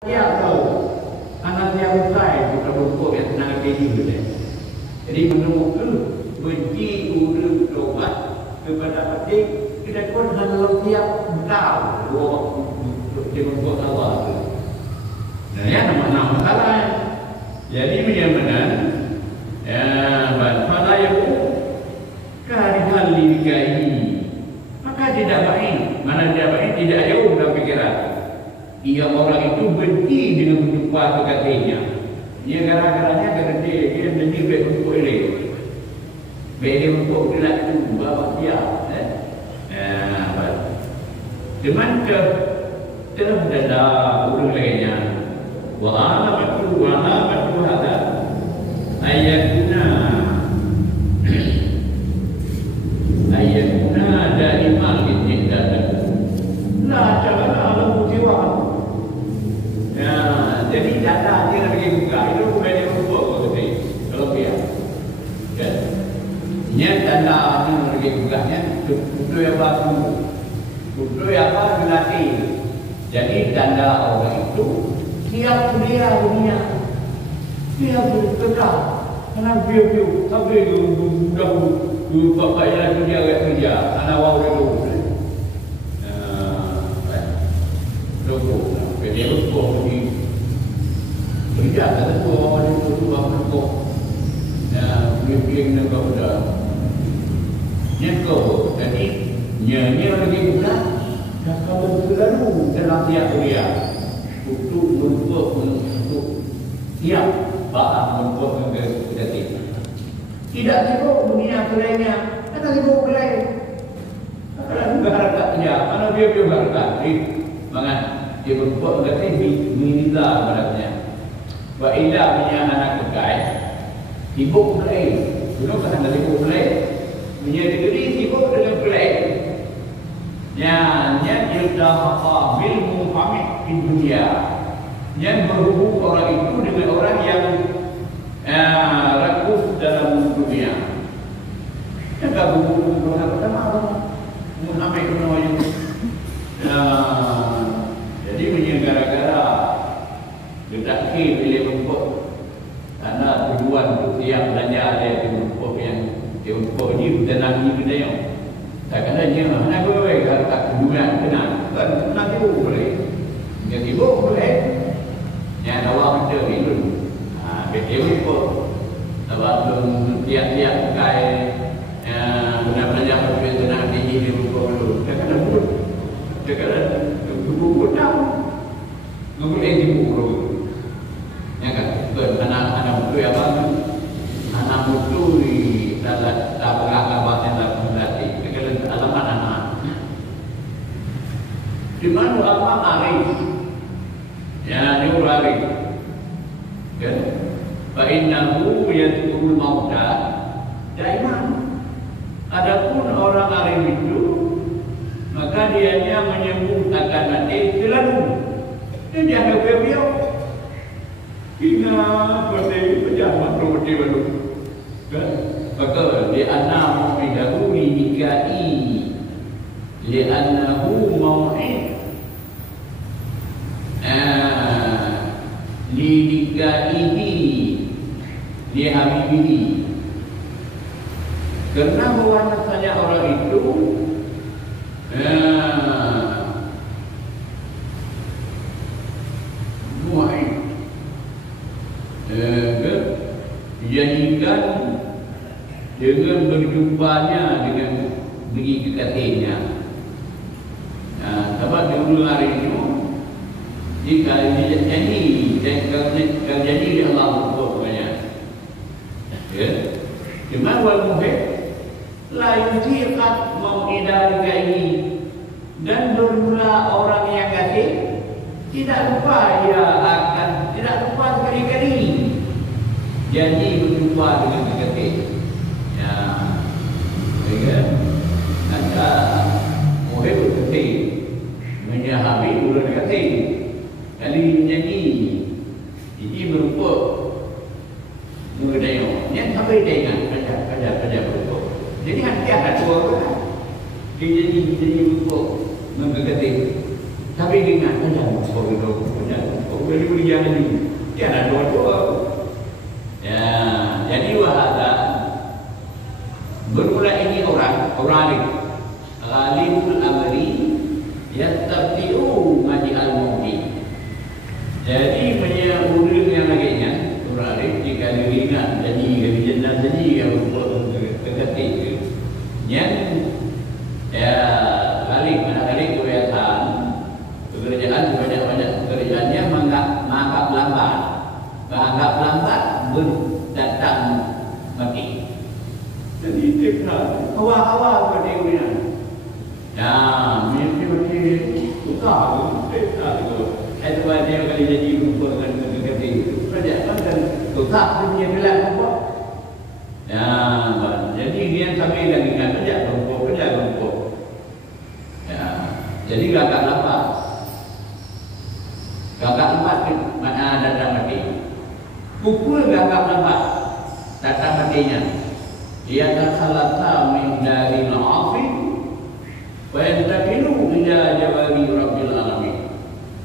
Dia tahu anak dia usai bukan rukuk yang tenang tinggi dia. Jadi menurut itu benci urut tobat kepada petik kita pun harus siap tahu dia rukuk Allah itu. Nah ya nama masalah. Jadi bagaimana? Ya, pada yang kehadiran ligai maka tidak baik. Mana tidak baik tidak jauh dalam pikiran. Ia orang itu benci dengan berjumpa kekasihnya. Dia gara-garanya kerana dia benci baik untuk elok. Baik dia untuk gelap itu bawa dia. Cuman ke terdada urut lainnya. Wa alamatu hada ayatuna daimah lidah. La jalla lahu jiwa. Ya, jadi data dia lagi buka itu bukan dia rukuk seperti kalau dia. Kan? Nya data dia lagi bukanya itu yang baru. Itu yang apa berarti. Jadi tanda orang itu tiap dia dunia dia bergerak karena dia sampai sudah bapak yang kerja anak wau itu. Dia rukuk di tidak ada tua orang itu rukuk. Bimbing nak sudah nyekau. Jadi nyanyi lagi pula dah kawan selalu dalam tiap kuliah untuk merukuk untuk tiap bahan merukuk ke tidak sibuk dunia selainnya. Ada sibuk lain. Kalau berharap dia, mana dia berharap mangan. Dia berbuat berkata minta beratnya. Wa illa punya anak kekai sibuk lain. Dulu kan ada sibuk lain. Punya diri sibuk dengan lain. Nya iltaqa bil muhamid di dunia. Yang berhubung orang itu dengan orang yang rakus dalam dunia. Yang tak berhubung orang pertama muhamid itu. Jadi punya gara-gara dedakin bila membuat karena tujuan untuk siap belanja ada yang membuat yang dia membuat ini tenang ini benda yang tak kena dia mana boleh kalau tak tujuan kena kan nanti boleh yang ibu boleh yang awak kita itu dia membuat sebab tiap-tiap kai benar-benar berjuang tenang tinggi dia membuat dulu tak kena boleh tak kena buku tahu, nggak boleh dibuku, ya kan? Anak-anak muda apa? Anak muda di dalam kabar-kabarnya dalam berarti, kalau alamat anak. Di mana alamat Arif? Ya, dia Arif, kan? Fa'innahu yadkurul mauta. Daiman. Adapun orang Arif itu maka dianya menyebut akan nanti selalu dia jaga beliau ingat berarti pejabat berarti baru kan maka li'annahu bidahu lidikai li'annahu mau'id lidikaihi lihabibihi karena bahwasanya orang itu dijadikan dengan berjumpanya dengan bagi kekasihnya. Sebab dulu hari itu jika dia jadi dan kalau jadi dia Allah pokoknya. Ya, cuma wal muhib la yutiqat mau'idah ini dan bermula orang yang kasih tidak lupa ia akan tidak lupa sekali-kali janji berjumpa dengan kekasih. Ya, sehingga maka muhib kekasih menyahabi ulah kekasih kali menjanji ini berupa mengenai yang sampai dengan kerja berupa. Jadi hati ada dua orang. Dia jadi berupa mengkekasih. Tapi dia ingat saja, dari ujian ini. Dia ada dua-dua. Ya, jadi wahada bermula ini orang ini ghalibul amri yattabi'u maji al-mumkin. Jadi punya urut yang lainnya orang jika dirinya jadi jenazah jadi yang keketik yang ya kali kebiasaan pekerjaan banyak pekerjaannya menganggap lambat datang mati. Jadi tipna hawa berdirinya. Ya, mesti utah itu. Itu dia kali jadi rupa dengan keketik. Kerjaan dan utah punya bilang apa? Ya, jadi dia sampai lagi kerja rumput. Ya, jadi gagak lepas. Mana datang mati. Pukul gagak lepas datang matinya. Dia tersalata min dari al-afi wa yantaqilu ila jawari rabbil alamin.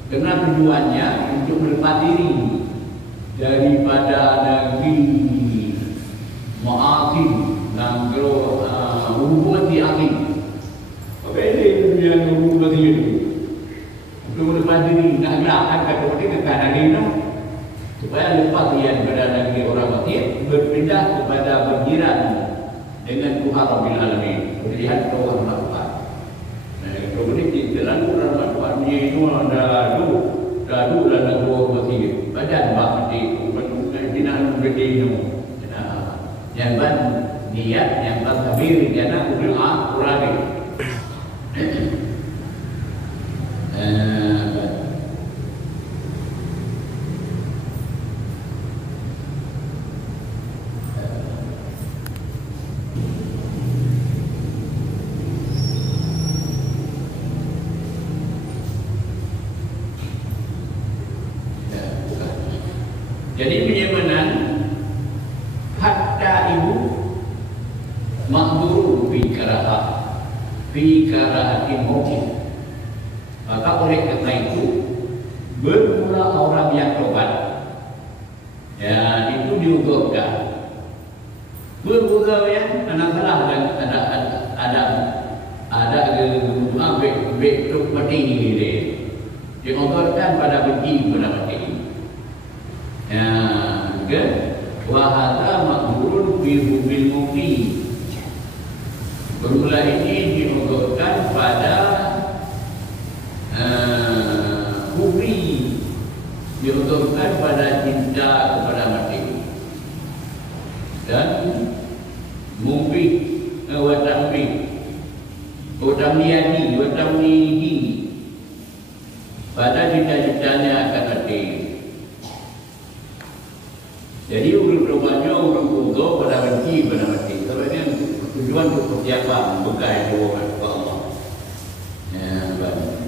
Karena tujuannya untuk melepas diri daripada negeri Ma'atim dan hubungan di akhir. Apa ini yang hubungan di ini? Untuk melepas diri nak gelapkan kata mati ke kanan ini supaya lepas dia daripada negeri orang mati berpindah kepada berjiran dengan Tuhan Rabbil Alamin. Melihat Tuhan melakukan. Kemudian kita lalu rahmat Tuhan itu dadu dan negeri mati. Badan mati binaan berdino. Yang ban niat yang ban tabir jana doa Qurani. Jadi penyemanan hatta ibu makdur fi karahatin mungkin. Maka oleh karena itu bermula orang yang tobat. Ya, itu diukurkan. Bermula ya, anak salah dan ada betul mati ini dia. Diukurkan pada benci pada mati. Ya, kan? Wahada makburun fi hubil mufi. Bermula ini diukurkan pada hubi, diukurkan pada cinta kepada mati. Dan mufi, watamnihi pada cita-citanya akan mati. Jadi urut-urutnya urut-urut pada benci pada mati. Sebenarnya tujuan untuk persiapan bekai doa kepada Allah. Ya, baik.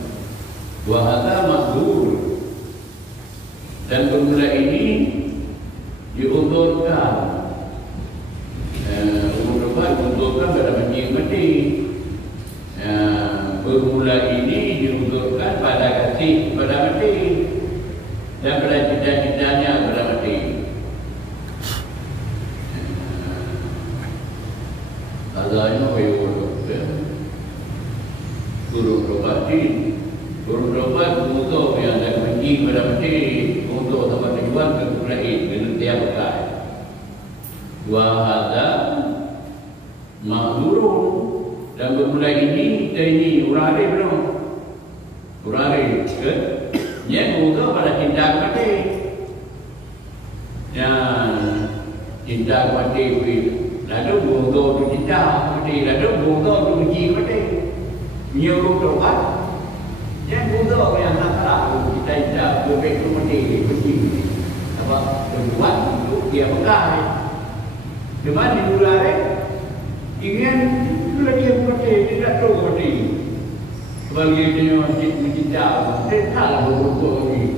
Wahada makdur dan bermula ini diunturkan. Diunturkan pada benci mati. Ya, bermula ini diunturkan pada kasih pada mati dan pada cita-citanya pada mati. Adanya guru berobat untuk yang ada benci pada mati untuk tempat tujuan berkelahi dengan tiap kali. Wahada makdurun dan bermula ini urari belum urari kan? Yang untuk pada cinta mati. Yang cinta mati lalu untuk cinta mati, lalu untuk benci mati. Menyuruh doa yang butuh yang nakal kita berbeza mati benci apa berbuat untuk dia pegang. Cuma di luar ingin lagi mati tidak tahu mati. Bagi dia mencinta, dia tak berbuat ini.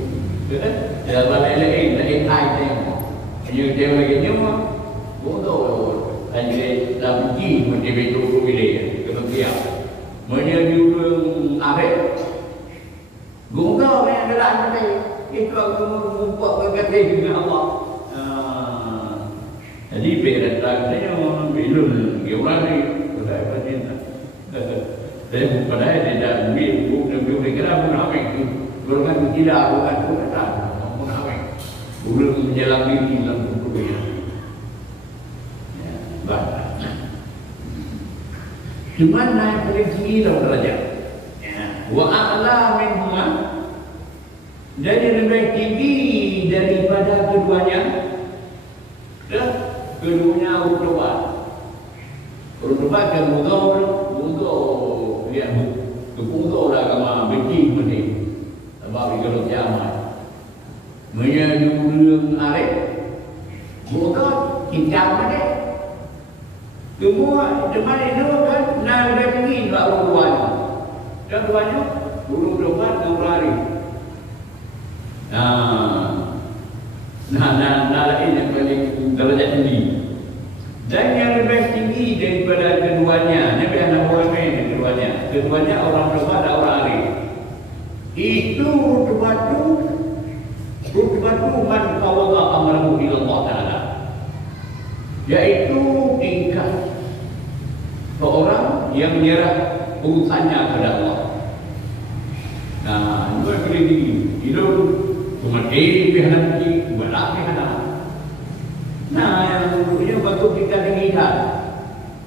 Dalam lain tengok. Dia lagi nyawa butuh hanya dalam benci mati betul pilih kemudian. Menyediakan arif, guna yang dalam mati itu membuat berkata dengan Allah. Jadi beratnya belum orang ni sudah berjaya. Dan padahal tidak belum kira pun apa itu. Golongan tidak bukan bukan pun apa. Belum menjalani dalam dunia. Ya, baik. Cuma naik paling tinggi dalam derajat. Wa a'la minhuma, jadi lebih tinggi daripada keduanya. Keduanya urut-urut. Urut-urut kan mudah lihat kepunto lah kama benci mesti. Sebab kalau kiamat menyuruh arif mudah kincang mesti. Semua teman itu kan nak lebih tinggi tak urut-urut. Dan banyak urut-urut urari. Lain yang paling derajat tinggi. Dan yang lebih tinggi daripada keduanya, Nabi anak orang lain keduanya. Keduanya orang berbuat dan orang arif. Itu rutubatu man qawwada amrahu ila Allah Ta'ala. Yaitu tingkat seorang yang menyerah urusannya kepada Allah. Nah, itu yang paling tinggi. Itu cuma pihak tinggi, berat pihak. Nah, yang punya bagus kita tinggikan.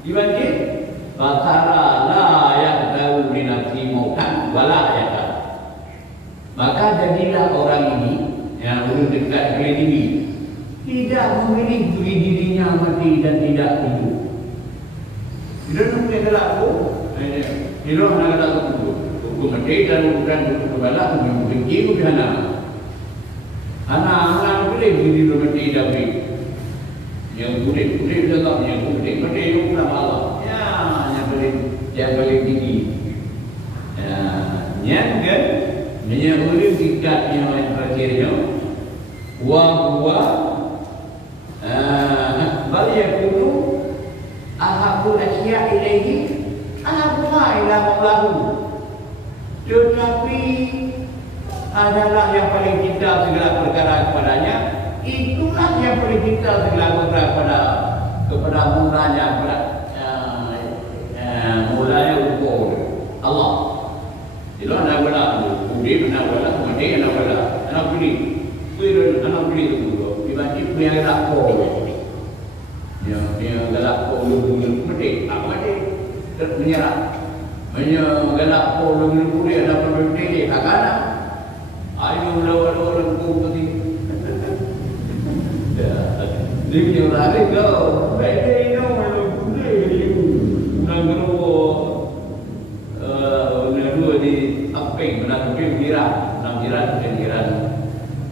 Dibanding Fatara la yaqdaru li nafsi mautan wala yaqdar. Maka jadilah orang ini yang belum dekat paling tinggi, tidak memilih bagi dirinya mati dan tidak hidup. Tidak mungkin berlaku. Tidak nak berlaku. Hukum mati dan bukan hukum berlaku. Benci bukan anak boleh berdiri mati tapi yang boleh tetap yang boleh mati yang pernah Allah. Yang paling tinggi. Yang kan menyebut tingkat yang terakhirnya wa huwa bal yakunu ahabul asya ilaihi ahabuma ila maulahu. Tetapi adalah yang paling cinta segala perkara kepadanya, itulah yang paling cinta segala perkara kepada mulanya, mulanya ukur Allah. Itu anak berlaku, budi anak berlaku, mati anak berlaku, anak budi, anak budi itu dibanding yang galak yang galak lu mati, apa mati menyerah, galak lu budi ada pembeli agama. Ayo lawan orang putih. Dia punya lari kau, baik no lu putih. Dua di apeng, menang jiran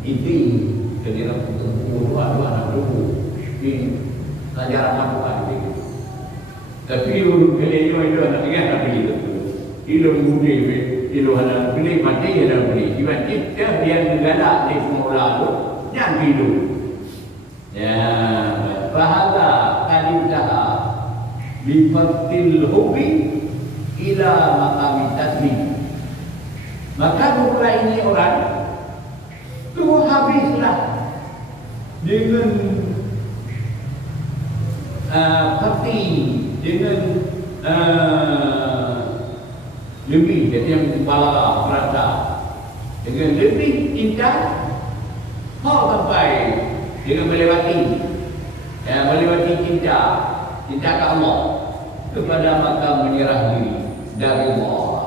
inti, jiran dua anak dulu. Ini pelajaran apa itu? Tapi urut kalian itu anak ingat apa itu? Ilu mudi, ilu anak beli mati anak beli. Iban kita yang galak di semula itu yang hidup. Ya, bahagia kadintaha bifatil hubi ila maqami tasbih. Maka mulai ini orang tu habislah dengan hati, dengan lebih yang kepala merasa dengan lebih cinta sampai dengan melewati cinta ke Allah kepada maka menyerah diri dari Allah.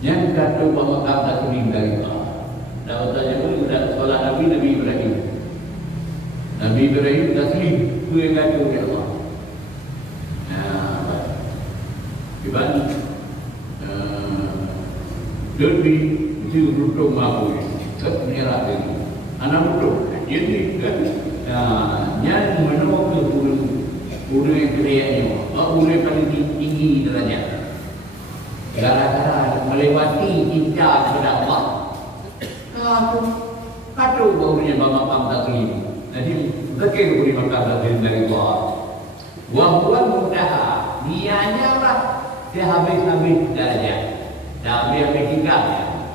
Yang kata pemakam taslim dari Allah. Dan tanya pun sudah sekolah Nabi Ibrahim. Nabi Ibrahim taslim itu yang kata oleh Allah. Dibanding lebih itu duduk mampu menyerah diri. Anak duduk jadi kan yang menolak Guru yang kelihatannya, guru yang paling tinggi derajat. Gara-gara melewati cinta kepada Allah, kata gurunya Bapa Pamtaklim. Nanti zakir guru Bapa Pamtaklim dari Allah. Wahwan mudah, dianya lah dia habis-habis derajat, dah habis tingkatnya.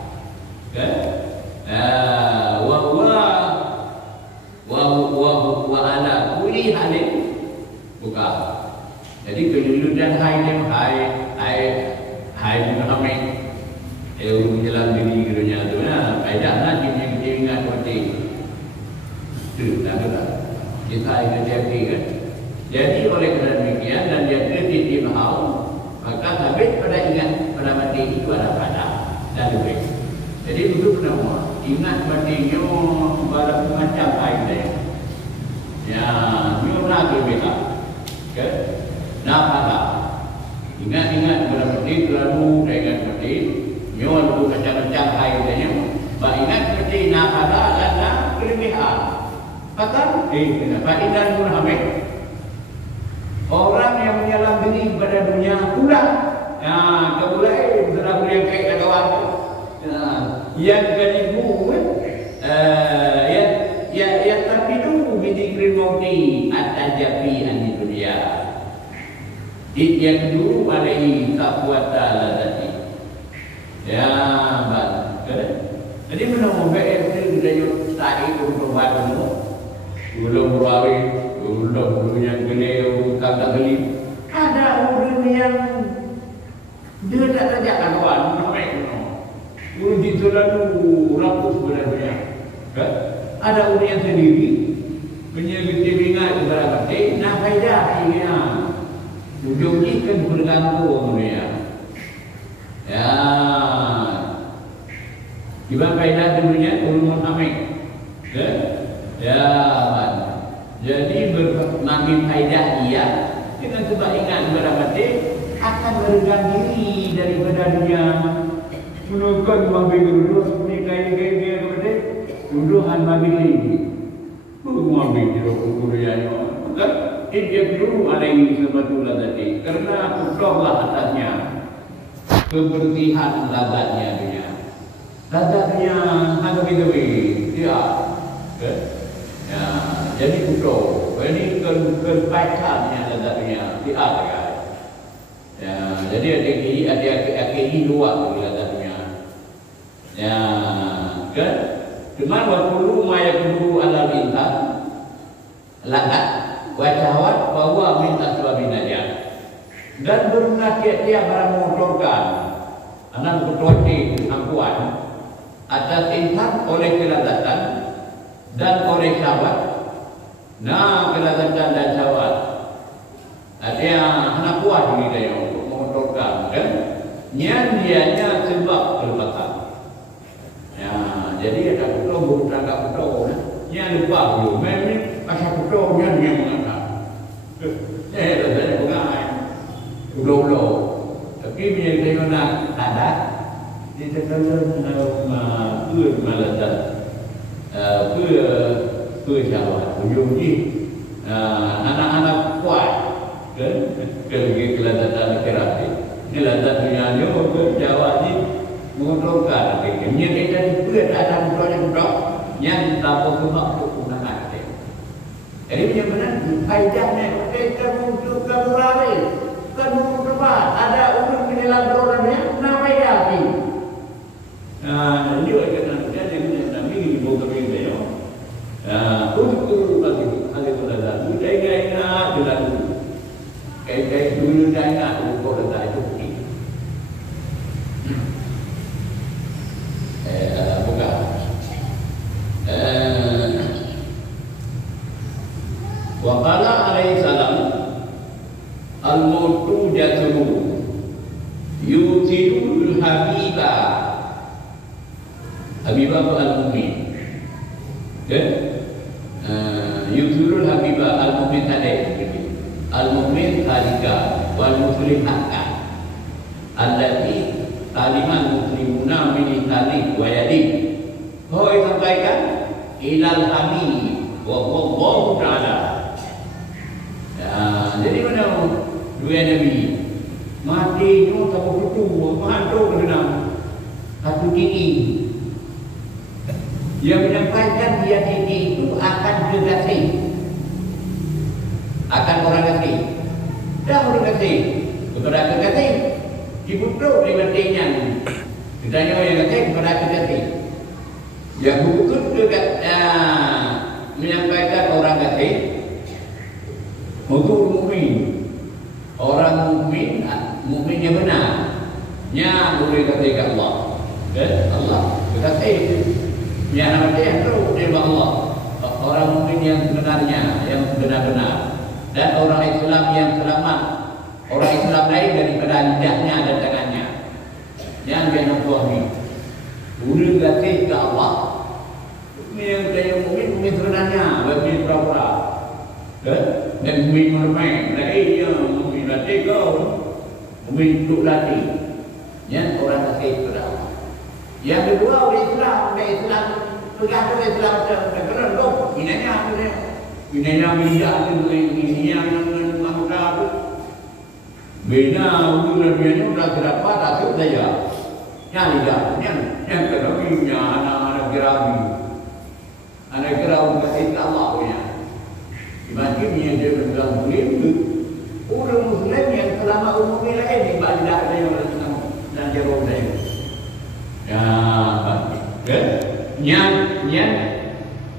Kan? itu jadi kan. Jadi oleh kerana demikian dan dia tertib hal, maka habis pada ingat pada mati itu ada pada dan lebih. Jadi begitu nama ingat matinya pada macam air ya, nyo lagi beta, kan? Nak pada ingat pada mati terlalu ingat mati nyo lalu macam air dia. Ba ingat mati nak pada dan kelebihan. Maka kenapa indah Muhammad orang yang menyalam diri pada dunia pula kebulai sudah boleh kayak kawan yang kelibu ya tapi dulu bidikril mauti at-tajafi di dunia yang dulu alaihi taqwata ladati ya bang jadi menunggu BFC sudah yuk tahi untuk baru belum berawi belum yang beliau kata beli ada orang yang dia tak terjadi kawan namanya uji selalu rapuh sebenarnya kan? Ada orang yang sendiri menyebut ingat berarti nak faedah ini ujung ini kan bergantung ya juga faedah dunia turun amik kan? Ya, jadi mengambil faedah dia dengan sebab ingat berarti akan bergantung diri daripada dunia. Menukan mengambil dulu menikah gaya kepada tuduhan mengambil ini. Mengambil dulu yang maka dia dulu ada ini sebetulnya tadi karena kutublah atasnya kebersihan ladatnya dunia. Ladatnya ada begitu dia. Ya, jadi kutub. Ini kebaikannya ladatnya dia. Ya, jadi ada luar ladatnya. Ya, kan? Cuma waktu maya kudu ala bintang lakat wajahwat bahwa minta suabinanya dan bernakiat dia barang mengotorkan anak bertoti angkuan atas insan oleh keladatan dan oleh syahwat. Nah, keladatan dan syahwat ada anak kuat ini dia untuk mengotorkan kan? Dianya sebab kelebatan. Ya, jadi ada betul bertangga betul. Nya lupa dulu. Memang asal betulnya dia mengatakan. Saya pengai. Ulo. Tapi bila saya nak ada, dia terkadang maladat. Syahwat. Ujung ni anak-anak kuat. Kan? Keladatan terapi. Ini ladat dunia ni Jawa ni mengontrolkan akhirnya kita dibuat ada produk yang tak berguna untuk gunakan jadi benar-benar faedahnya kita untuk kemurahan kan berubah ada untuk menilai orangnya namanya lagi ini akan jadi nabi di bawah kita ya untuk lagi ada budaya dengan kayak dulu dah untuk ada itu Waqala alaihi salam al-mautu jatuh yutirul habibah al-mu'min kan yutirul habibah al-mu'min tadi al-mu'min halika wal muslim hakka allati taliman muslimuna min talik wa yadi sampaikan ilal habib wa wallahu ta'ala. Jadi mana dua nabi mati nyo tak begitu menghantar kena satu tinggi yang menyampaikan dia tinggi itu akan kekasih akan orang kasih dah orang kasih kepada kekasih dibutuh di matinya ditanya yang kasih kepada kekasih yang betul menyampaikan orang kasih untuk mukmin orang mukmin yang benar nya boleh kata Allah Allah kata yang nama dia itu dia Allah orang mukmin yang sebenarnya, yang benar-benar, dan orang Islam yang selamat. Orang Islam lain daripada lidahnya dan tangannya. Yang dia nampak ni, guna kasih ke Allah. Ini yang saya mukmin sebenarnya, bagi pura-pura. Dan mukmin melemai, yang mukmin latih kau, mukmin untuk latih. Yang orang kasih kepada Allah. Yang kedua, orang Islam bergantung Islam terkenal tu. Inanya apa dia? Inanya tidak tu, inanya yang mangsa tu. Bina bulan biasa sudah terdapat asal saya. Yang tidak, yang kedua anak-anak kerabi, anak kerabi kasih Allah punya. Macam ni dia bilang boleh tu. Orang Muslim yang selama umumnya lain ibadah dia orang Islam dan jauh dari. Ya, yang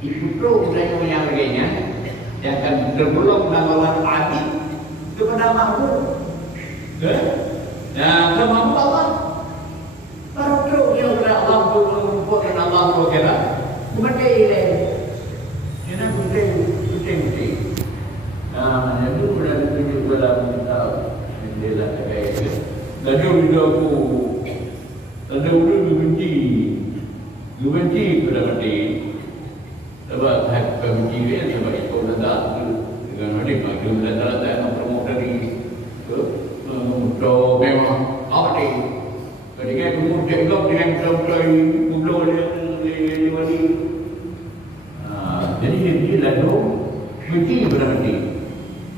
itu tu saya yang lainnya yang akan tergolong dalam hati kepada makhluk. Nah, kemampu Allah. Baru tu yang Allah tu mengumpulkan Allah tu kira. Kemudian ini, jangan penting. Nah, yang tu sudah ditunjuk dalam kitab Jendela terkait. Dan juga aku ada orang benci kepada mati. Sebab benci dia sebab itu letak dengan mati maka letak yang promote dari untuk memang apa ni? Ketika kemudian juga dengan sampai bulan Januari. Jadi dia lalu benci kepada mati.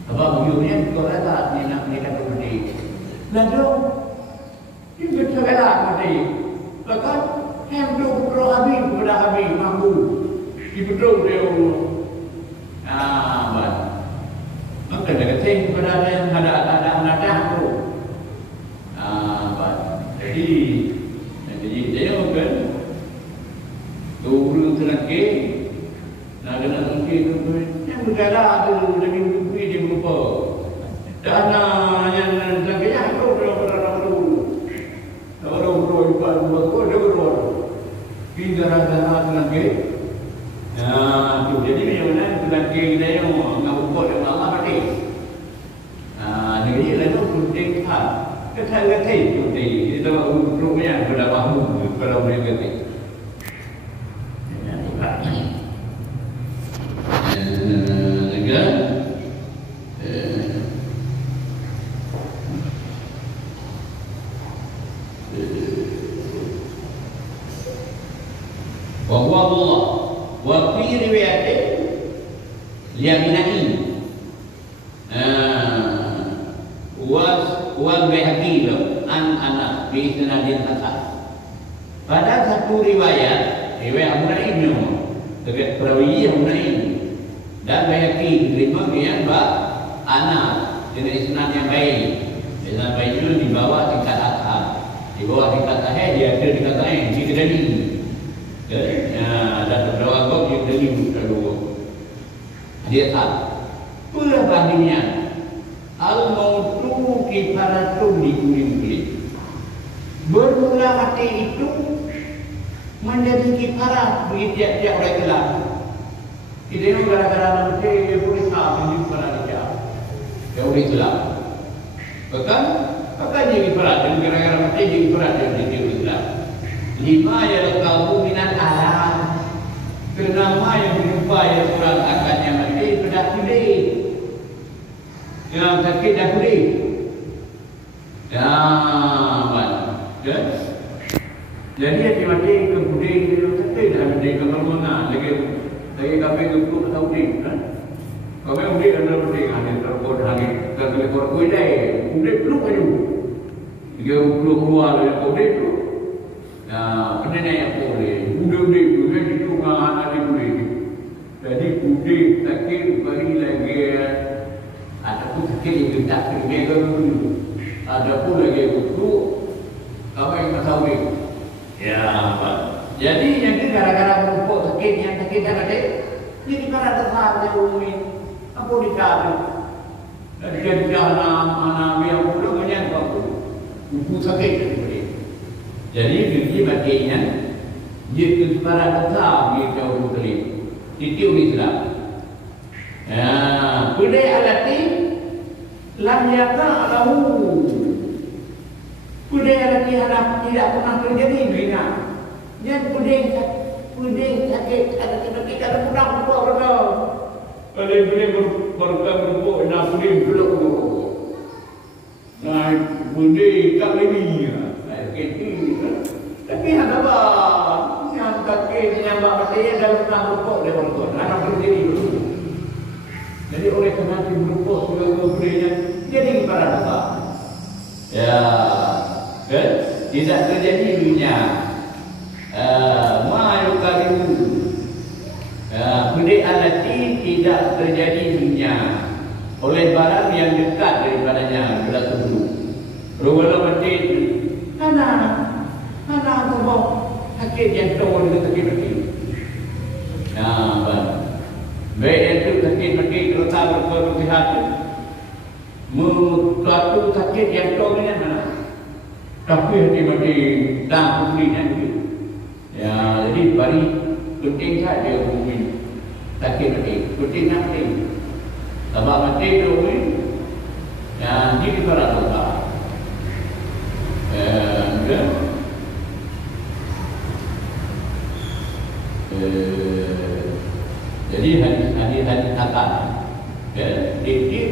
Sebab ujungnya kalau tak ni nak kata mati. Lalu dia bercakap mati. Bahkan yang betul habis kepada habis mampu. Dia betul dia. Maka dia kata kepada yang ada tu. Jadi saya mungkin turun selagi, nak kena selagi tu yang berjalan tu demi bukti dia berupa dana yang selagi tu baru ipan baru dia baru hingga dana selagi. Tu jadi macam mana selagi kita yang ngabuk dengan Allah mati. Jadi lalu penting hal. Kita itu rupanya pada mahmud pada mereka itu. Juga bahwa Allah wa fi riwayatin liyaminain wal Baihaqi an anak bi isnadin hasan. Pada satu riwayat Abu Naim dekat perawi Abu Naim dan Baihaqi terima yang anak dengan isnad yang baik. Isnad baik itu di bawah tingkat hasan. Di bawah tingkat sahih dia ada tingkat sahih di kedani. Dan beberapa bab yang kedani lalu dia tak. Pula bandingnya al-mautu kifaratun li kulli muslim. Bermula mati itu menjadi kifarat bagi tiap-tiap orang Islam. Kita ini gara-gara nanti boleh tak menunjuk pada dia. Ya orang Islam. Bahkan dia kifarat dan gara-gara mati dia kifarat dari dia Islam. Lima yang kamu minat alam. Kenapa yang berjumpa yang kurang akannya mati sudah pilih. Yang sakit dah pulih. Jadi dia mati ke pulih dia sakit dah mati ke mana lagi kami ke pulih tahu ni kan. Kami pulih ada mati ada terkod hari kalau lekor kuilai pulih peluk aja. Dia peluk keluar dari pulih tu. Penanya yang pulih. Udah itu anak dia pulih. Jadi pulih sakit bagi lagi ataupun sikit itu tak terjaga dulu. Ada pun lagi itu apa yang tak tahu ni. Ya, jadi yang itu gara-gara merumput sakit yang sakit dah ada. Jadi kalau ada sahaja umum apa dicari. Dan anak yang pula menyangka itu sakit. Jadi bagi baginya dia kesebaran besar dia jauh kelip. Itu Islam. Budai alati lam yaka'lahu. Budai alati tidak pernah terjadi bina. Yang budai sakit ada tidak ada pernah berapa. Kalau budai berapa nak budai belum. Nah, budai tak lagi. Tapi ada apa? Yang kakek yang bapak saya dah pernah berapa dia berapa. Anak berdiri dulu. Jadi oleh kerana itu berapa segala budaya jadi para dosa. Ya, kan? Tidak terjadi dunia. Ma'yukarimu budaya alati tidak terjadi dunia oleh barang yang dekat daripadanya bila tubuh. Rupanya mati anak tubuh sakit jantung dengan sakit mati. Baik itu sakit mati terutama bersihat. Suatu sakit jantung ni mana? Tapi hati mati dah pulihnya itu. Ya, jadi bari penting saja umum sakit mati. Penting mati. Sebab mati itu umum. Ya, jadi para dosa. Jadi hadis akan dia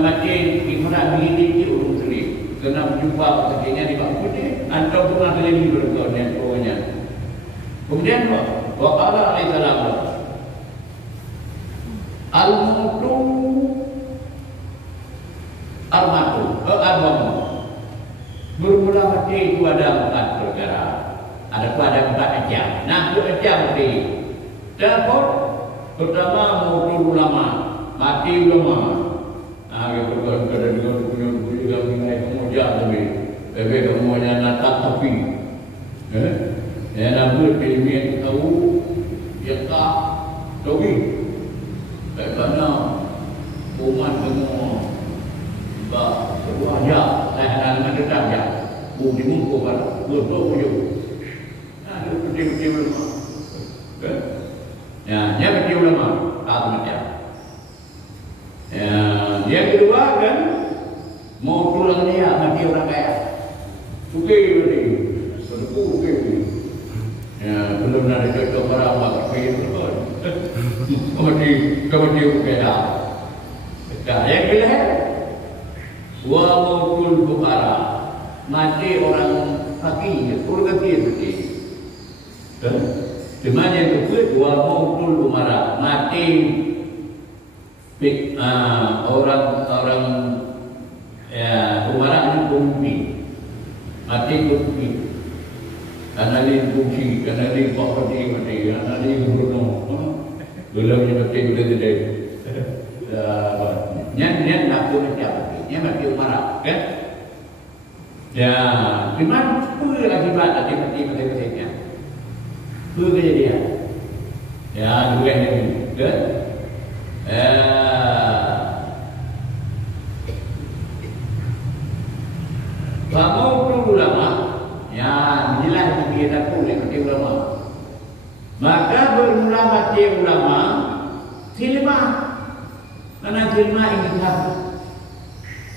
mati ikhram begini dia urus sendiri kena berjumpa ketiknya di bawah putih atau pernah terjadi berkau dan pokoknya kemudian waqala alaihi salam al-mutu armatu arbamu bermula mati itu ada 4 perkara. Ada 4 jam. Nah, 2 jam mati. Telepon pertama mutu ulama, mati ulama. Kita berkata dengan punya mengenai kemudian tapi kemudian natap tapi yang nampak ilmiah tahu ya tak tahu kerana umat semua bah sebuahnya saya nak tetap ya budi mungku kan betul pujuk betul ulama ya yang betul ulama tak macam ya yang kedua kan mau tulang dia mati orang kaya okey berarti serbu okey ya belum ada cocok barang mak kaya betul mati okey dah yang kedua wa mautul fuqara mati orang fakir orang kafir betul Cuma yang kedua wa mautul umara mati orang ya umara ini pemimpin mati pemimpin karena dia fungsi karena dia bupati mati karena dia gubernur belum mati sudah tidak nyan nak pun siapa nyan mati umara kan ya cuma apa akibat mati mati itu kejadian ya dua ini kan kamu ulama ya inilah yang kita boleh mati ulama maka bermula mati ulama silma karena silma ingin tahu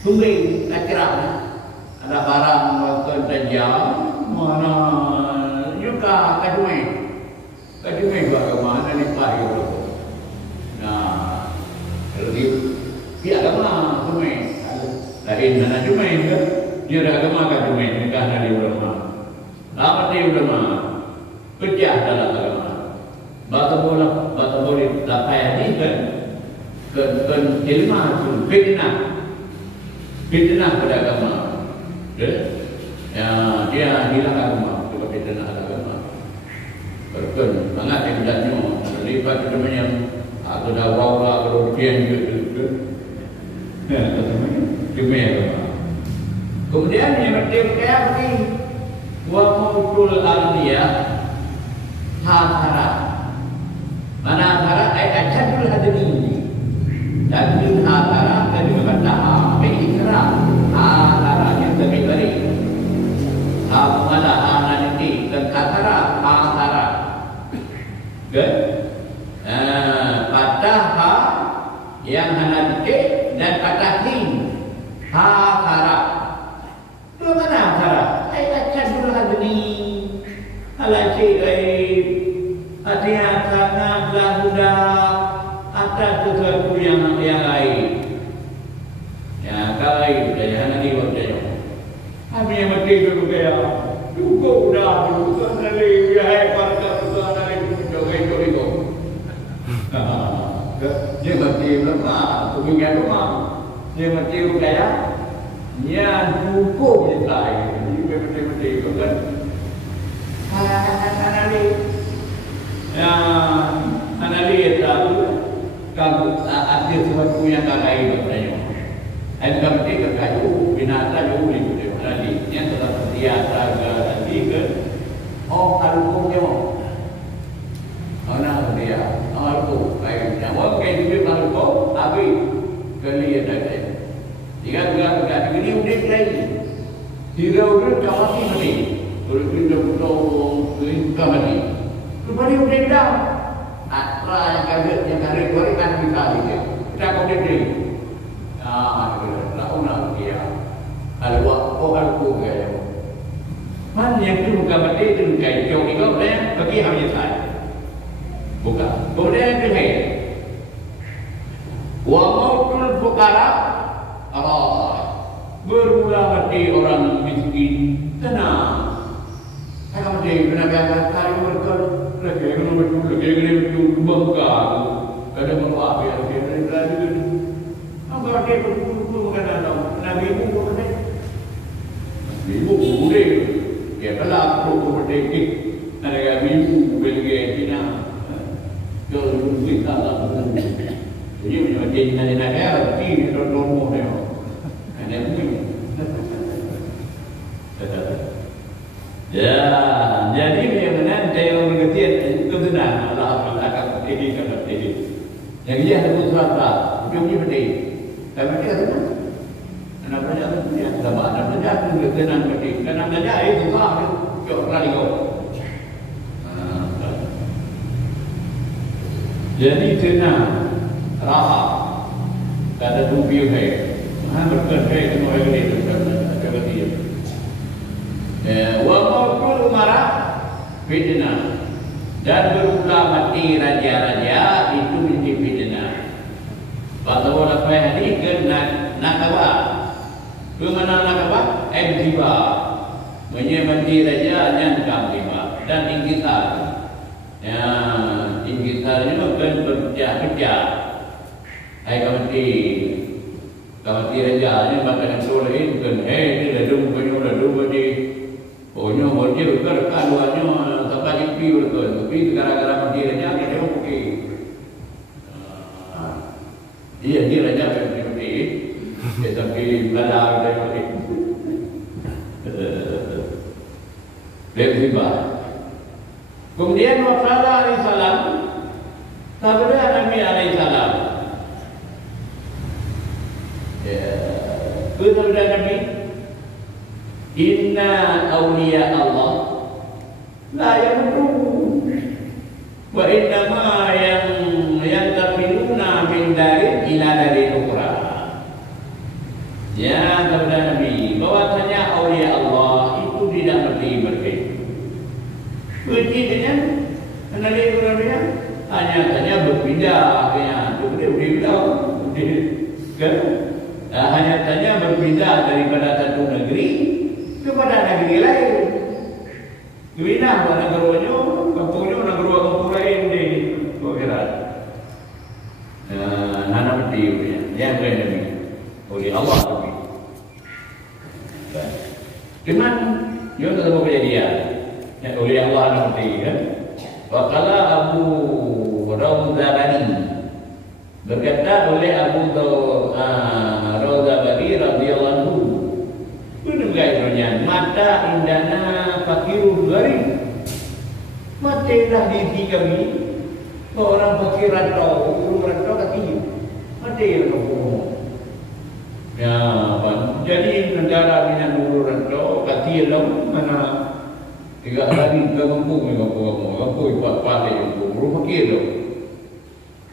tunggu akhirnya ada barang waktu tajam mana juga kadumai buat mana ni pai itu. Nah, jadi dia agama kadumai. Lain mana kadumai ke? Dia agama kadumai ni kan dari ulama. Apa dia ulama? Kerja dalam agama. Batu bola dapat ni kan ilmu itu fitnah pada agama. Ya, dia hilang agama sebab fitnah agama. Berken, sangat kebijakannya terlibat dengan yang atau dah wawah kerugian juga kemudian yang berkaya begini wa mautul aliyah hasara mana hasara ajadul hadini dan hasara dan juga taha berikrar hasara yang lebih baik amalah ananiti dan hasara hasara kan Artinya sangatlah mudah atas sesuatu yang lain. Ya, lain saya nak lihat saya. Kami yang mati dulu kaya, cukup dah bukan lagi hai parta bukan lagi joget itu. Dia mati lama, kemudian rumah. Dia mati kaya, nya cukup je tai. Dia mati kan. Anali, ya anali itu kalau ada sesuatu yang lain katanya. Ada mati kayu binatang jauh lebih tadi yang telah terbiasa tadi kan alkoholnya mana dia alkohol kayak jawa kayak duit alkohol tapi kalian ada jika juga ini udah lagi tidak udah kawasi ini kalau kita butuh kembali kembali udah dah atra yang kaget keluar kan kita ini kita kemudian Al-Qur'an gaya. Mana yang itu bukan mati itu kayak jauh itu dia bagi hanya saya. Bukan. Boleh dengar. Wa mautul fuqara Allah. Bermula mati orang miskin tenang. Kalau mati kena biasa kali berkal lagi bangga. Kadang berapa ya dia lagi. Apa dia berkumpul kadang Nabi pun Ibu boleh, ya kalau aku boleh, ada ibu boleh kita, kalau kita lah betul. Jadi macam jenis negara, tapi normal dia, ada mungkin. Ya, jadi memang dia orang ketiak itu benar. Allah akan ini kalau ini. Yang dia harus berapa? Jumlah betul. Tapi dia benar. Anak belajar tu dia sama anak belajar tu dia tenang betul. Anak belajar itu tak jauh radio. Jadi tenang, rahat, tak ada dubi hai. Berkerja semua ini berkerja dia. Wa maqul marah fitnah dan berulah mati raja-raja itu menjadi fitnah. Bahawa apa hari kena nakawa. Kemana apa? Tiba menyemati raja yang tiba dan ingkitar. Ya, ingkitar ini bukan kerja. Hai kami raja ini bahkan solehin bukan. Ini ladung bagi. Onyo hoji bukan kaluannya sampai jipi bukan. Tapi gara-gara mati raja dia pergi. Iya dia raja pergi. Tapi belajar dari tiba. Kemudian Muhammad alaihissalam, sabda Nabi alaihissalam. Sabda Nabi, Inna awliya Allah la yamutun, wa inna ma yantaqiluna min darin ila darin ukhra. Ya, sabda Nabi, bahwasanya awliya Allah itu tidak mati mati. Begitunya, Nabi hanya saja berpindah, ya, hanya saja berpindah daripada satu negeri kepada negeri lain. Pindah ke negaranya, kampungnya negara lain di Korea. Nana mati, ya, Nabi. Oleh Allah tapi. Cuman dia tetap kejadian. Oleh Allah nanti kan. Waqala Abu Rawzabani berkata oleh Abu Rawzabani radhiyallahu anhu. Menungainya mata indana fakirul gharib. Matilah di kami orang fakir rantau kaki. Matilah kamu. Ya, jadi negara ini nururan tu, kati dalam mana tiga hari ke kampung ibat pada yang rumah kira.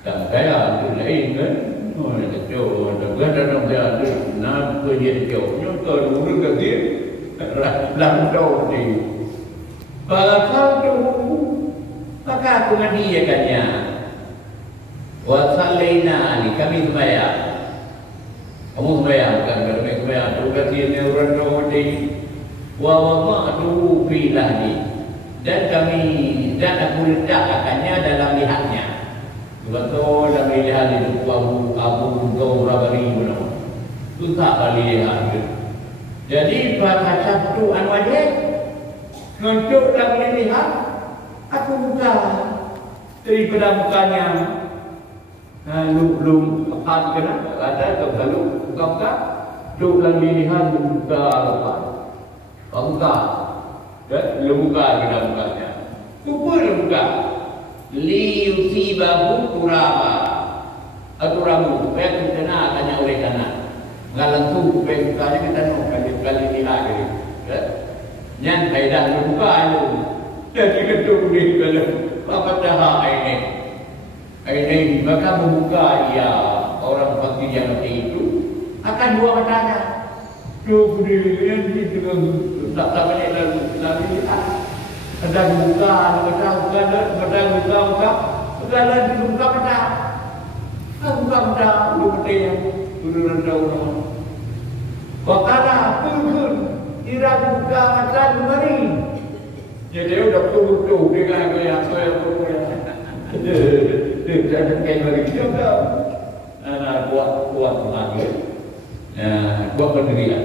Dan saya tu lain kan, ada jauh, ada berada dalam dia, nak kerja jauh, nyata nurun kati, lalu jauh ni. Pasal tu, maka maka aku mendiakannya. Wa sallaina ali kami sembahyang. Kamu sembahyang bukan kami sembahyang. Tu katanya orang Yahudi. Wa wada'tu fi lahdi. Dan aku letakkannya dalam lihatnya. Betul dalam lihat itu Abu Gawrabari benar. Itu tak boleh lihat. Jadi pada Sabtu wajib untuk dalam lihat aku buka daripada bukanya belum empat kena ada kalau buka duduk dalam lihat buka apa buka belum buka kita bukanya lupa buka liusibahu turaba aturamu supaya kita nak tanya oleh kanan ngalang tu supaya bukanya kita nak kali lihat gitu yang faedah buka itu jadi ketuk ni kalau apa dah ini maka membuka ya orang fakir yang itu akan dua katanya tu yang itu tak sampai lalu ada buka segala dibuka pada lu yang turun daun wakana pun ira buka makan mari jadi udah tuh dengan yang saya punya tidak kayak mari juga anak kuat lagi kuat pendirian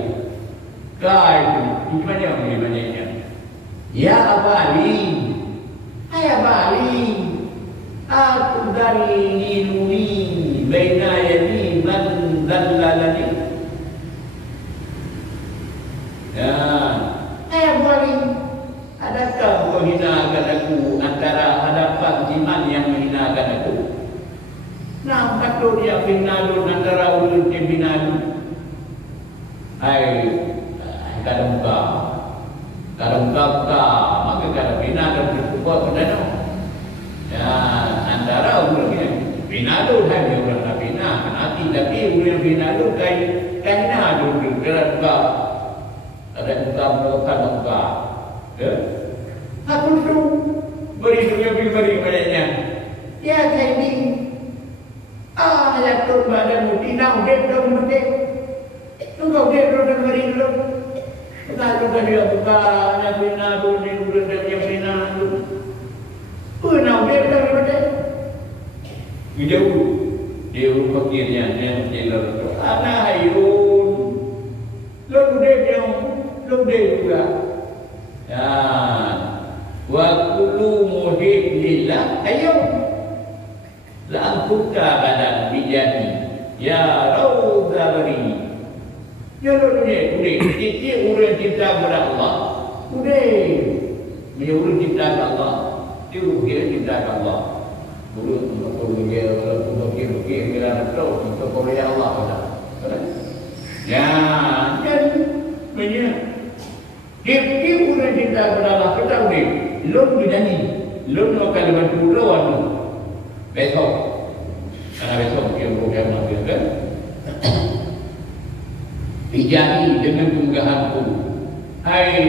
kai gimana ya abali hai abali aku dari niluni baina yadi man dallalani ya hai abali adakah kau hinakan aku antara hadapan jiman yang menghinakan aku nah kata dia binalun antara ulun dan binalun hai kadang-kadang maka kadang bina dan berkuat berdana ya antara orang yang bina tu hanya orang nak bina nanti tapi orang yang bina tu kaya dulu gerak ada buka ya aku tu beri banyaknya ya saya ini ya tu badan mutina udah tunggu dia udah beri dulu. Kalau dia buka yang bina tu ni udah yang bina tu, pernah dia dah berada. Dia fakirnya yang jelas tu. Anak ayun, lalu dia juga. Ya, waktu muhib lillah ayun, lakukan badan bijadi. Ya Raudabari. Ya udah, dia urut cinta kepada Allah. Dia urut cinta kepada Allah. Dia urut cinta kepada Allah. Urut dia bila tahu untuk Korea Allah pada. Ya, kan banyak. Dia urut cinta kepada Allah. Kita udah, lom bidani, lom no kalau bantu lawan. Besok, karena besok dia program nak kan. Dijadi dengan kemegahanku. Hai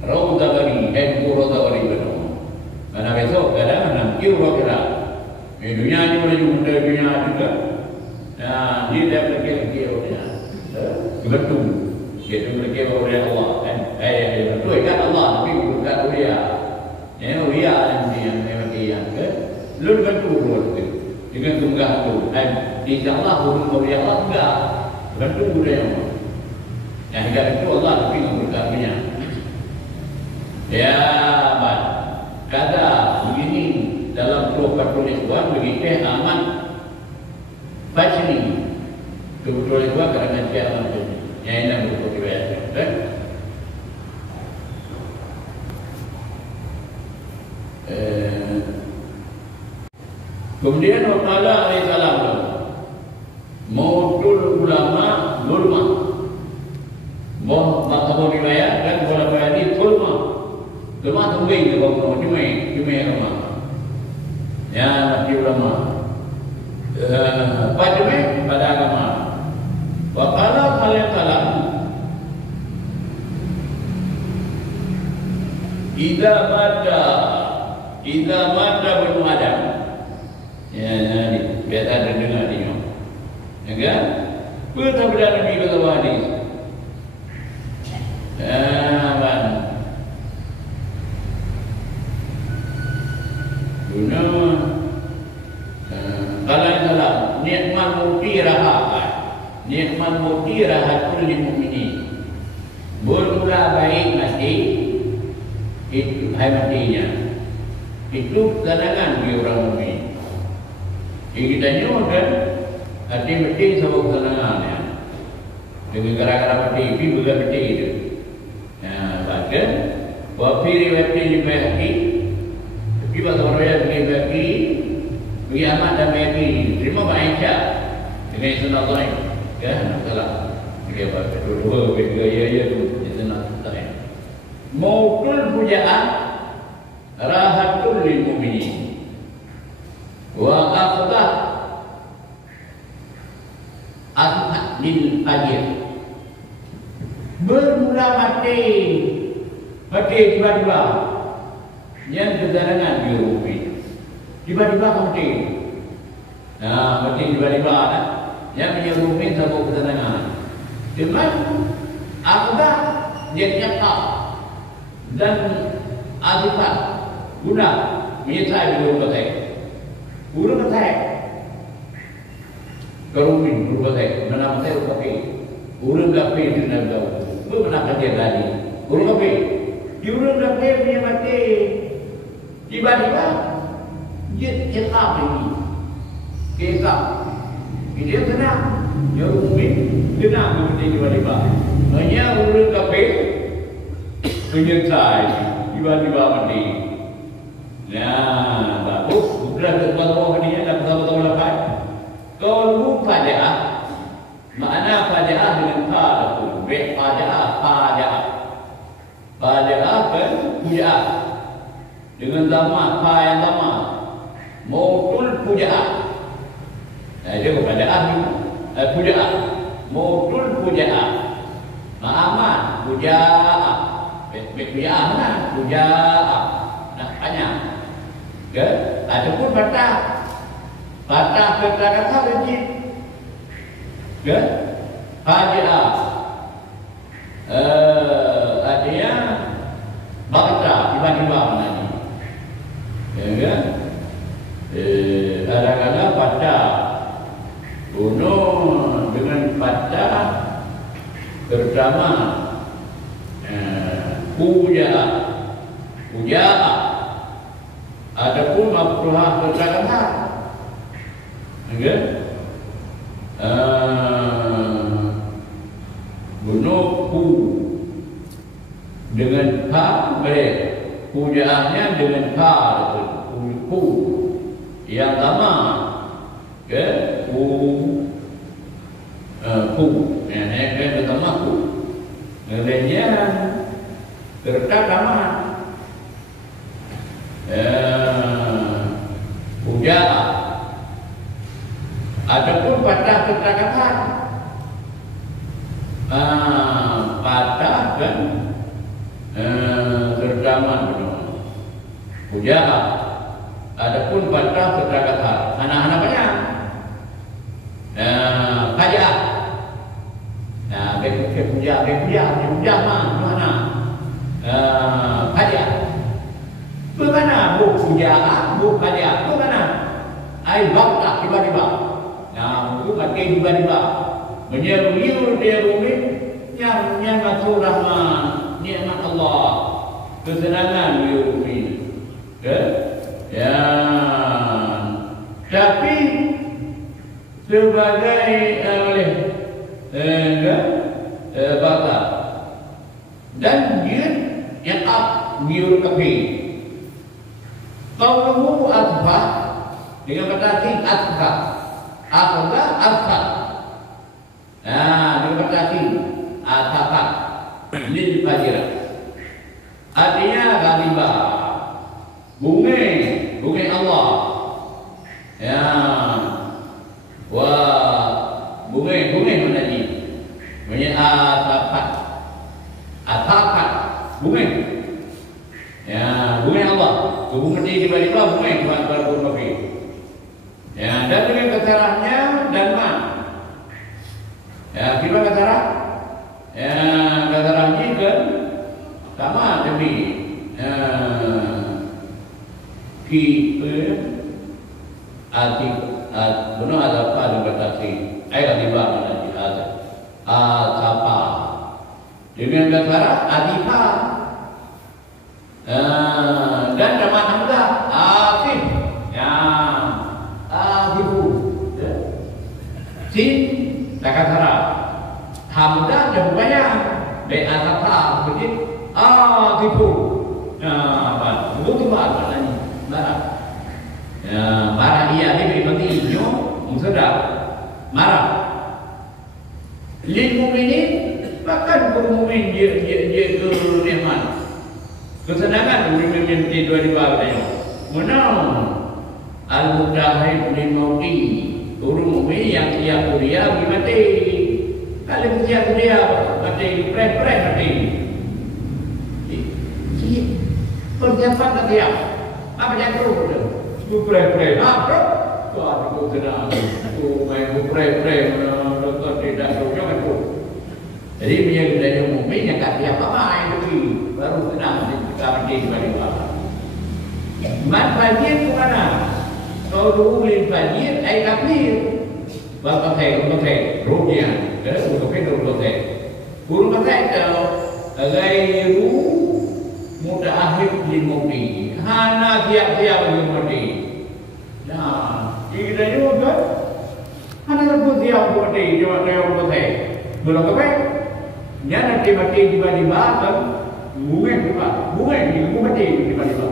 Raudabari, Raudabari benar. Mana besok kadang-kadang kira kira. Dunia ni boleh juga dunia juga. Nah, dia dah pergi orangnya. Betul. Dia pergi oleh Allah kan. Betul kan Allah tapi bukan dia. Dia yang memang ke. Lu betul. Dengan kemegahanku. Insya-Allah hubungan oleh Allah enggak. Betul budaya yang hingga itu Allah lebih memberkatinya. Ya, kata begini dalam proses buat begitu aman. Baca ni, kebetulan buat kerana dia aman tu. Yang ini betul biasa, kan? Kemudian Allah alaihissalam Maudul ulama zulma. Bahawa riwayat dan bola bayani zulma. Zulma tu baik tu bahawa cuma ulama. Ya mati ulama. Pada agama. Wakala kalian kalam. Ida pada Idza mata banu Adam. Ya, ni biasa ada dengar tengok. Ya kan? Betul-betul Nabi kata hadis. Bang. Guna kalau salah nikmat mutirahatul lil mukminin. Bermula baik mati itu hai matinya. Itu ketenangan bagi orang mukmin. Kita nyokan hati mati sebab ketenangannya. Dengan gara-gara mati, tapi bukan mati itu. Bahkan wa fi riwayatin li Baihaqi, tapi pada riwayat li Baihaqi bagi Ahmad dan Baihaqi terima Aisyah dengan sunnah dhaif. Ya, salah. Dia berdua ya tu sunnah dhaif. Mautul pujaan rahatul lil mu'minin wa aqdah azhat lil ajir. Bermula mati tiba-tiba yang kedarangan biru tiba-tiba mati. Mati tiba-tiba yang menyerupin satu kedarangan dengan aqdah dia nyata dan azifat guna menyertai burung ketek kerumin burung ketek menama saya burung gapi itu nak tahu benar kerja tadi burung gapi punya mati tiba-tiba dia cekap ini kesap dia tenang dia rumin tenang tiba-tiba hanya burung gapi menyertai tiba-tiba mati. Nah, bagus. Bukan ketua-ketua dia dan ketua-ketua lepas. Kalau fajaah, makna fajaah dengan fa itu. Fajaah. Fajaah kan pujaah. Dengan dhamma, fa yang dhamma. Mautul pujaah. Nah, itu fajaah ni. Pujaah. Mautul pujaah. Ma'aman pujaah. Pujaah mana? Pujaah. Nah, banyak. Ya, ataupun patah kata-kata wajib. Ya, fajiah. Artinya bakta tiba-tiba menjadi. Ya kan? Kadang-kadang patah bunuh dengan patah terutama pujaah adapun makruhah kata-kata. Okay? Bunuh dengan fa baik. Pujaannya dengan fa yang lama. Okay? Yang pertama kemudian terdekat lama. Pujaah ataupun patah kata-kata. Patah kan terdaman pujaah ataupun patah kata-kata. Anak-anak banyak. Fajaah. Nah, puja mana? Fajaah. Bagaimana pujaah, fajaah? Bagaimana? Air bakta tiba-tiba. Nah, itu mati tiba-tiba. Menyeruyur dia rumit yang matur rahman, nikmat Allah, kesenangan dia rumit. Ya. Tapi sebagai oleh bakta dan dia yang biur kafi. Qauluhu asbah dengan kata asing asbah. Asbah. Dengan kata asing asbah lil fajirah. Artinya ghalibah. Bunga Allah. Ya. Bunga mana ni? Bunga asapat bunga. Ya, bunga Allah. Bunga dia Pak Prabu Nabi. Ya, dan dengan kecerahnya dan man. Ya, gimana kecerah? Ya, kecerahnya kan sama demi ati benar ada apa dengan tadi ayat di bawah nanti ada apa dengan kecerah adipa dan zaman hamzah atif ya adibu sin tak kecerah hamzah dan bukannya beatapa begitu adibu apa itu maknanya marah ya marah dia ni berarti nyo sedap marah lil mukminin bahkan kaum mukmin dia ke nikmat kesenangan mukmin di dua tengok menang al-mudahib lil mauti orang mukmin yang siap kuliah mati kalau siap kuliah mati preh mati persiapan tak siap apa yang perlu preh apa wah itu senang itu main preh nonton tidak jangan tu jadi punya budaya mukmin yang tak siap apa itu baru senang sekarang di bawah man fajir ke mana kalau ulil fajir ai kafir bapak saya rupiah untuk guru kata kalau gairu muda akhir di mukmin hana tiap-tiap di mati. Nah, kita juga hana satu tiap mati cuma tiap mati. Belum apa? Jangan mati tiba-tiba kan bunga di mati tiba-tiba.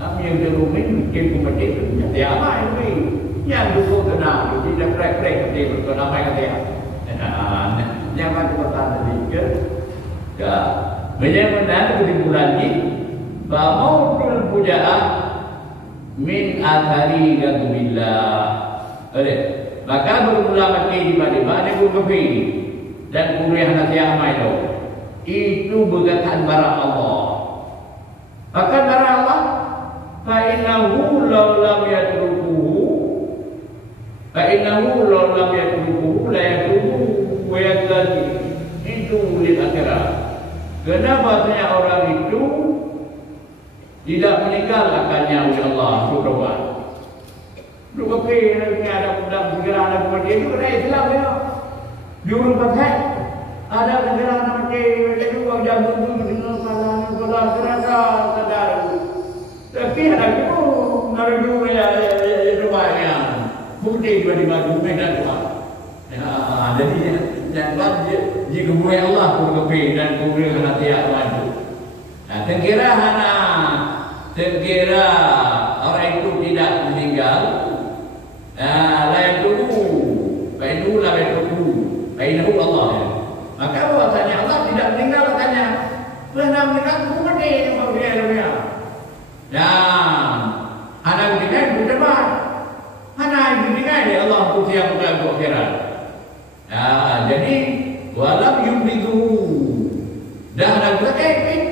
Apa yang terumit mungkin mati itu tiap apa ini? Yang dulu tenang, tidak prek itu apa yang dia? Jangan bertanya dikir. Ya, menyebutkan kesimpulan ini. Ba'mautul fujaah min athari ghadabillah. Maka bermula mati tiba-tiba ada kufri dan kuliah nasihat itu. Itu berkatan bara Allah. Maka bara Allah fa innahu law lam yatrukuhu la yatubu wa yatadi itu lil akhirah. Kenapa banyak orang itu tidak meninggalkannya oleh Allah Subhanahu. Dulu keping ada budak segera ada kemudian itu kena Islam ya. Juru pakai ada segera mati itu jam 7 dengan salah serata sadar. Tapi ada itu ngaruh ya rupanya. Bukti di maju medan Tuhan. Ya, jadi jangan jika mulai Allah keping dan kemudian nanti maju. Nah, terkira orang itu tidak meninggal. Lain dulu, bainahu Allah. Maka bahasanya Allah tidak meninggal katanya. Benar meninggal bukan dia yang berbeda. Ya, anak meninggal berdebat. Anak meninggal dia Allah pun yang berakhirat. Ya, jadi walam yumbidu. Dah ada berkait.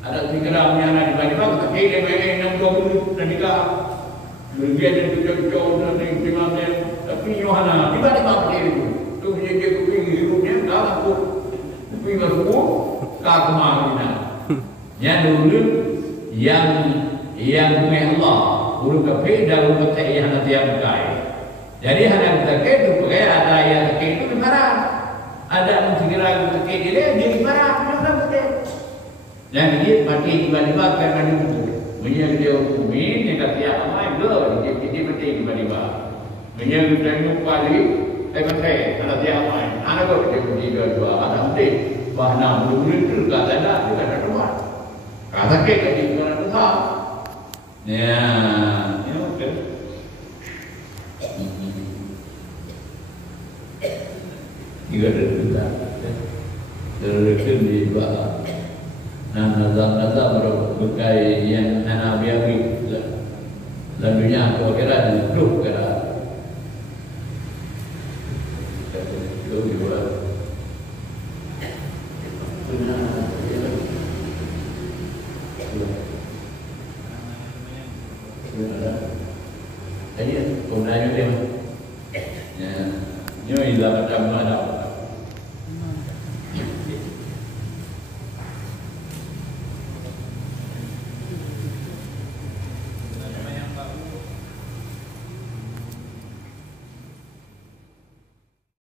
Ada segera menyana di bawah tak kira main 60 dan nikah. Dia dan cucu dan timamnya tapi Yohana tiba-tiba itu. Tu dia kuping hidupnya dah aku. Kuping aku ka kemana. Yang dulu yang Allah urut kafe dan urut saya nanti yang kai. Jadi hanya kita itu pakai ada yang itu marah. Ada segera kita dia marah betul. Yang dia mati tiba-tiba karena itu. Menyang dia mukmin yang kata ya amai dia mati tiba-tiba. Menyang dia kembali mati kalau dia amai. Anak kau dia dua anak mati. Bahna belum itu kata dah dia kata rumah. Kata ke dia kata rumah. Ya, okey. Tiga ada. Terlekat di bawah. Nazar berkai yang Nabi lalunya aku kira itu